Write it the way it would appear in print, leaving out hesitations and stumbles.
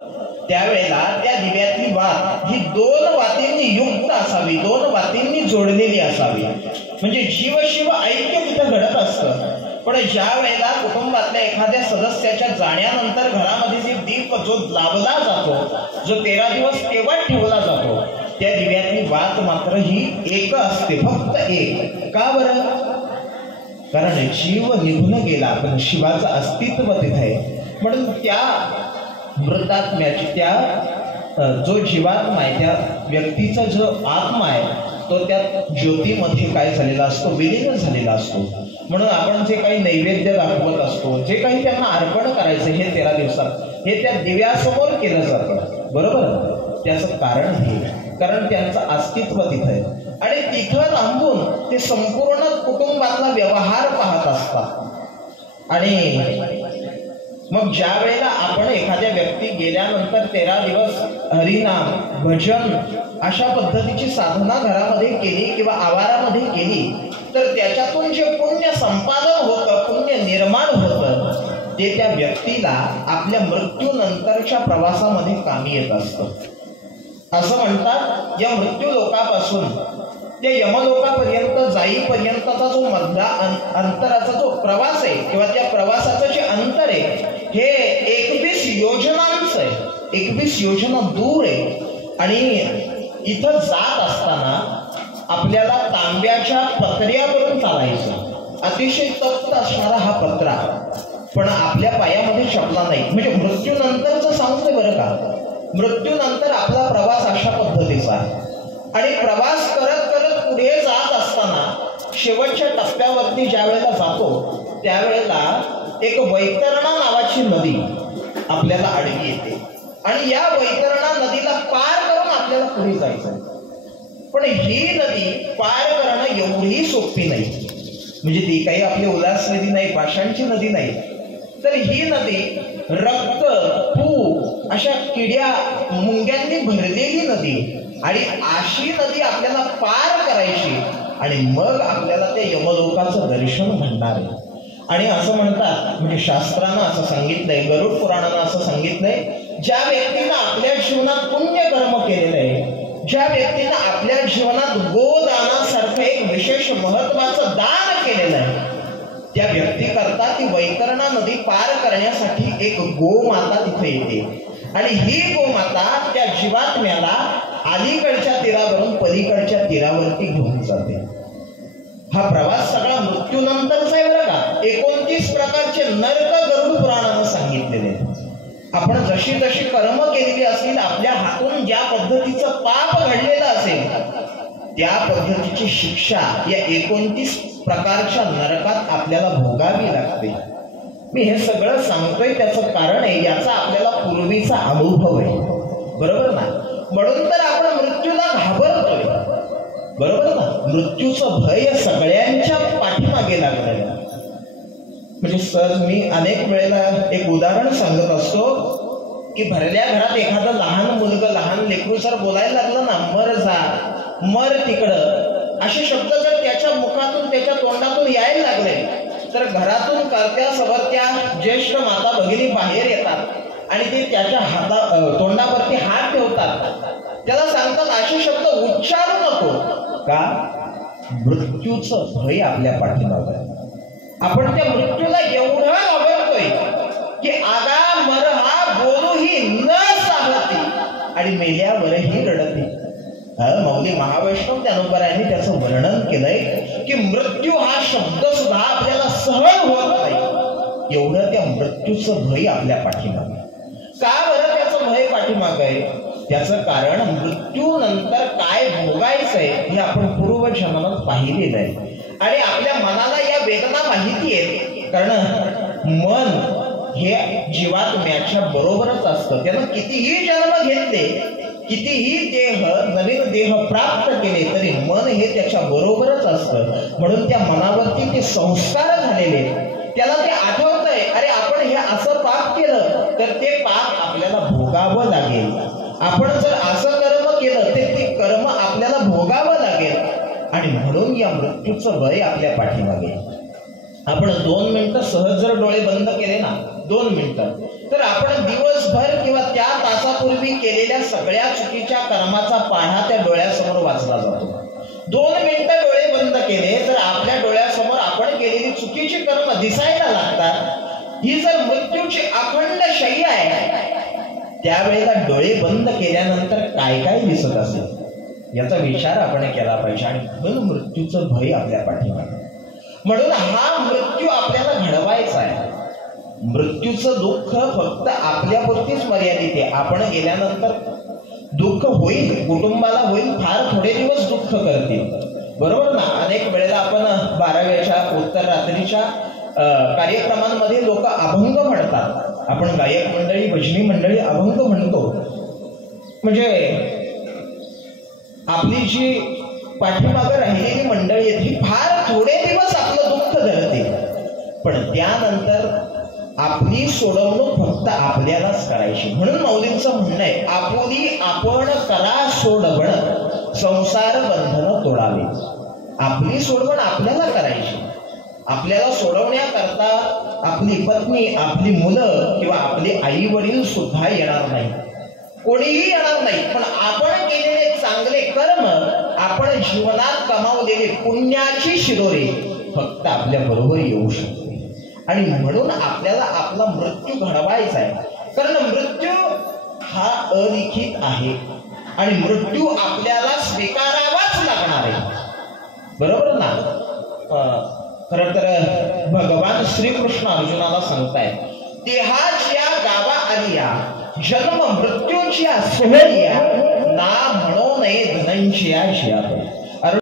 त्यावेळेला त्या दिव्यातली वात ही दोन वातींनी युक्त असावी, दोन वातींनी जोडलेली असावी, म्हणजे जीव शिव ऐक्य तिथं घडत असतं. पण ज्या वेळेला कुटुंबातल्या एखाद्या सदस्याच्या जाण्यानंतर घरामध्ये जे दीप जो लावला जातो, जो 13 दिवस तेव्हा ठेवला जातो, त्या दिव्यातली वात मात्र ही एक असते, फक्त एक. का बरं? कारण जीव निघून गेला पण शिवाचं अस्तित्व तिथे आहे. म्हणून त्या मृतात्म्याची, त्या जो जीवात्मा आहे, त्या व्यक्तीचा जो आत्मा आहे, तो त्या ज्योतीमध्ये काय झालेला असतो, विलीन झालेला असतो. म्हणून आपण जे काही नैवेद्य दाखवत असतो, जे काही त्यांना अर्पण करायचं हे 13 दिवसात, हे त्या दिव्यासमोर केलं जातं. बरोबर? त्याचं कारण हे, कारण त्यांचं अस्तित्व तिथं आहे आणि तिथं थांबून ते संपूर्ण कुटुंबातला व्यवहार पाहत असतात. आणि मग ज्या वेळेला आपण एखाद्या व्यक्ती गेल्यानंतर 13 दिवस हरिनाम, भजन अशा पद्धतीची साधना घरामध्ये केली किंवा आवारामध्ये केली, तर त्याच्यातून जे पुण्य संपादन होतं, पुण्य निर्माण होतं, ते त्या व्यक्तीला आपल्या मृत्यूनंतरच्या प्रवासामध्ये कामी येत असतं. असं म्हणतात, या मृत्यू लोकापासून त्या यमलोकापर्यंत जाईपर्यंतचा जो मधला अंतराचा जो प्रवास आहे किंवा त्या प्रवासाचं जे अंतर आहे, हे 21 योजनांचं आहे, 21 योजना दूर आहे. आणि इथं जात असताना आपल्याला तांब्याच्या पत्र्यावरून चालायचं, अतिशय तप्त असणारा हा पत्रा, पण आपल्या पायामध्ये चपला नाही. म्हणजे मृत्यूनंतरचं सांगतोय बरं का, मृत्यूनंतर आपला प्रवास अशा पद्धतीचा आहे. आणि प्रवास करत करत पुढे जात असताना शेवटच्या टप्प्यावरती ज्या वेळेला जातो, त्यावेळेला एक वैतरणा नावाची नदी आपल्याला आडवी येते आणि या वैतरणा नदीला पार करून आपल्याला पुढे जायचं. पण ही नदी पार करणं एवढी सोपी नाही. म्हणजे ती काही आपली उल्हास नदी नाही, पाषाणची नदी नाही, तर ही नदी रक्त, पू अशा किड्या मुंग्यांनी भरलेली नदी. आणि अशी नदी आपल्याला पार करायची आणि मग आपल्याला त्या यमलोकाचं दर्शन घडणार आहे. आणि असं म्हणतात, म्हणजे शास्त्रानं असं सांगितलंय, गरुड पुराणानं असं सांगितलंय, ज्या व्यक्तीनं आपल्या जीवनात पुण्य कर्म केलेलं आहे, ज्या व्यक्तीनं आपल्या जीवनात गोदानासारखं एक विशेष महत्वाचं दान केलेलं आहे, त्या व्यक्तीकरता ती वैतरणा नदी पार करण्यासाठी एक गोमाता तिथे येते. आणि ही गोमाता त्या जीवात्म्याला अलीकडच्या तीरावरून पलीकडच्या तीरावरती घेऊन जाते. हा प्रवास सगळा मृत्यूनंतरचा आहे बरं का. 29 प्रकारचे नरक गरुड पुराणानं सांगितलेले. आपण जशी जशी कर्म केलेली असतील, आपल्या हातून ज्या पद्धतीचं पाप घडलेलं असेल, त्या पद्धतीची शिक्षा या 29 प्रकारच्या नरकात आपल्याला भोगावी लागते. मी हे सगळं सांगतोय त्याचं कारण आहे, याचा आपल्याला पूर्वीचा अनुभव आहे. बरोबर ना? म्हणून तर आपण मृत्यूला घाबरतोय. बरोबर ना? मृत्यूचं भय सगळ्यांच्या पाठीमागे लागलं. म्हणजे सहज मी अनेक वेळेला एक उदाहरण सांगत असतो की भरल्या घरात एखादं लहान मुलगा, लहान लेकरू जर बोलायला लागलं ना, मर जा, मर तिकडं, असे शब्द जर त्याच्या मुखातून, त्याच्या तोंडातून यायला लागले, तर घरातून करत्या सवरत्या ज्येष्ठ माता भगिनी बाहेर येतात आणि ते त्याच्या तोंडावरती हात ठेवतात, त्याला सांगतात असे शब्द उच्चारू नको. का? मृत्यूचं भय आपल्या पाठीमागे आहे. आपण त्या मृत्यूला एवढं घाबरतोय की आगा मरहा बोलूही न साहती आणि मेल्यावरही रडते. मौली महावैष्णव त्यानुसारांनी त्याचं वर्णन केलंय की मृत्यू हा शब्द सुद्धा आपल्याला सहन होत नाही, एवढं त्या मृत्यूचं भय आपल्या पाठीमागे. का बरं त्याचं भय पाठीमागे आहे? त्याचं कारण मृत्यूनंतर काय भोगायचंय हे आपण पूर्वजन्मात पाहिलेलं आहे आणि आपल्या मनाला या वेदना माहिती आहेत. कारण मन हे जीवात्म्याच्या बरोबरच असतं. त्यानं कितीही जन्म घेतले, कितीही देह, नवीन देह प्राप्त केले, तरी मन हे त्याच्या बरोबरच असतं. म्हणून त्या मनावरती ते संस्कार झालेले, त्याला ते आठवतंय, अरे आपण हे असं पाप केलं तर ते पाप आपल्याला भोगावं लागेल, आपण जर असं कर्म केलं तर ते कर्म आपल्याला भोगावं लागेल. आणि म्हणून या मृत्यूचं भय आपल्या पाठीमागे. आपण 2 मिनिटं सहज जर डोळे बंद केले ना, 2 मिनिटं, तर आपण दिवसभर किंवा त्या यापूर्वी केलेल्या सगळ्या चुकीच्या कर्माचा पाढा त्या डोळ्यासमोर वाचला जातो. 2 मिनिटं डोळे बंद केले तर आपल्या डोळ्यासमोर आपण केलेली चुकीची कर्म दिसायला लागतात. ही जर मृत्यूची अखंड शय्या आहे, त्यावेळेला डोळे बंद केल्यानंतर काय काय दिसत असेल याचा विचार आपण केला पाहिजे. आणि म्हणून मृत्यूचं भय आपल्या पाठीमागे. म्हणून हा मृत्यू आपल्याला घडवायचा आहे. मृत्यूचं दुःख फक्त आपल्यापुरतीच मर्यादित आहे. आपण गेल्यानंतर दुःख होईल, कुटुंबाला होईल, फार थोडे दिवस दुःख करतील, बरोबर ना. अनेक वेळेला आपण 12व्याच्या उत्तर रात्रीच्या कार्यक्रमांमध्ये लोक अभंग म्हणतात. आपण गायक मंडळी, भजनी मंडळी अभंग म्हणतो. म्हणजे आपली जी पाठीमागं राहिलेली मंडळी आहेत ही फार थोडे दिवस आपलं दुःख धरते, पण त्यानंतर आपली सोडवणूक फक्त आपल्यालाच करायची. म्हणून माऊलींचं म्हणणं आहे, आपुली आपण करा सोडवण, संसार बंधन तोडावे. आपली सोडवण आपल्याला करायची. आपल्याला सोडवण्याकरता आपली पत्नी, आपली मुलं किंवा आपले आई वडील सुद्धा येणार नाही, कोणीही येणार नाही. पण आपण केलेले चांगले कर्म, आपण जीवनात कमावलेले पुण्याची शिदोरे फक्त आपल्या बरोबर येऊ शकते. आणि म्हणून आपल्याला आपला मृत्यू घडवायचा आहे. कारण मृत्यू हा अलिखित आहे आणि मृत्यू आपल्याला स्वीकारावाच लागणार आहे, बरोबर ना. खरं तर भगवान श्रीकृष्ण अर्जुनाला सांगताय, देहाच्या गावा आलिया जन्म मृत्यूच्या सोहळ्या ना म्हणो नये धनंजया जिया.